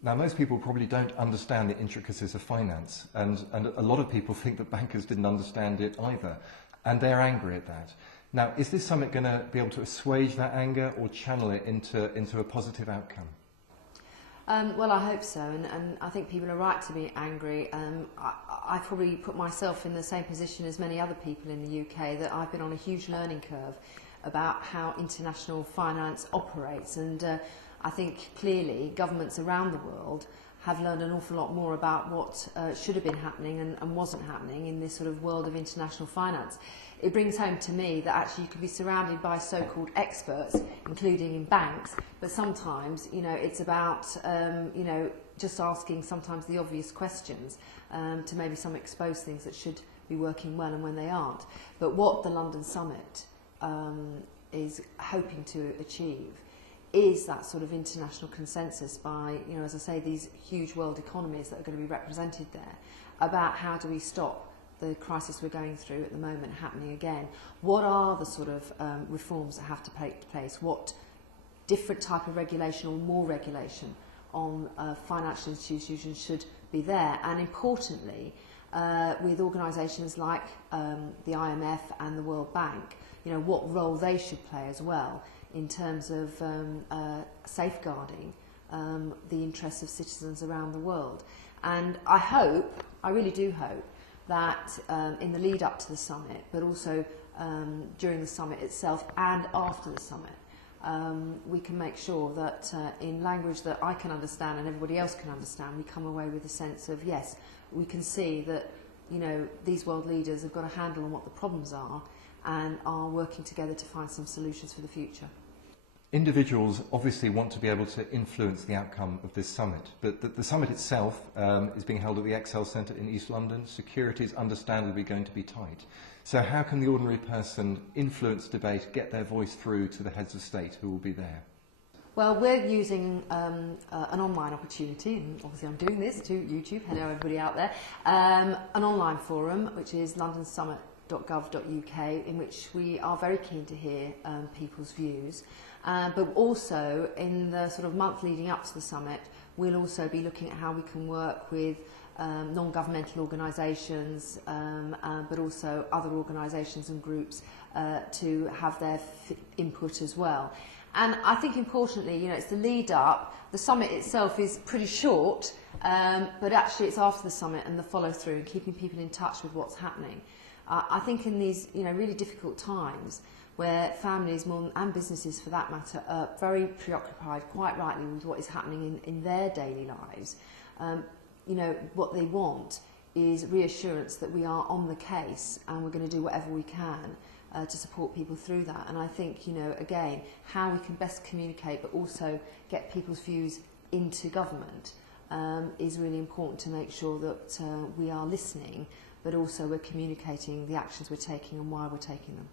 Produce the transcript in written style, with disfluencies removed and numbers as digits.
Now, most people probably don't understand the intricacies of finance, and a lot of people think that bankers didn't understand it either, and they're angry at that. Now, is this summit going to be able to assuage that anger or channel it into a positive outcome? Well, I hope so, and I think people are right to be angry. I probably put myself in the same position as many other people in the UK, that I've been on a huge learning curve about how international finance operates, and I think clearly governments around the world have learned an awful lot more about what should have been happening and wasn't happening in this sort of world of international finance. It brings home to me that actually you can be surrounded by so-called experts, including in banks, but sometimes, you know, it's about, you know, just asking sometimes the obvious questions to maybe some expose things that should be working well and when they aren't. But what the London Summit is hoping to achieve is that sort of international consensus by, you know, as I say, these huge world economies that are going to be represented there, about how do we stop the crisis we're going through at the moment happening again. What are the sort of reforms that have to take place? What different type of regulation or more regulation on financial institutions should be there? And importantly, with organisations like the IMF and the World Bank, you know, what role they should play as well in terms of safeguarding the interests of citizens around the world. And I hope, I really do hope, that in the lead up to the summit, but also during the summit itself and after the summit, we can make sure that in language that I can understand and everybody else can understand, we come away with a sense of, yes, we can see that, you know, these world leaders have got a handle on what the problems are and are working together to find some solutions for the future. Individuals obviously want to be able to influence the outcome of this summit, but the summit itself is being held at the Excel Centre in East London. Security is understandably going to be tight. So how can the ordinary person influence debate, get their voice through to the heads of state who will be there? Well, we're using an online opportunity, and obviously I'm doing this to YouTube, hello everybody out there, an online forum which is londonsummit.gov.uk, in which we are very keen to hear people's views. But also in the sort of month leading up to the summit, we'll also be looking at how we can work with non-governmental organisations, but also other organisations and groups to have their input as well. And I think importantly, you know, it's the lead up. The summit itself is pretty short, but actually it's after the summit and the follow through and keeping people in touch with what's happening. I think in these, you know, really difficult times, where families and businesses for that matter are very preoccupied, quite rightly, with what is happening in their daily lives. You know, what they want is reassurance that we are on the case and we're going to do whatever we can to support people through that. And I think, you know, again, how we can best communicate but also get people's views into government is really important to make sure that we are listening, but also we're communicating the actions we're taking and why we're taking them.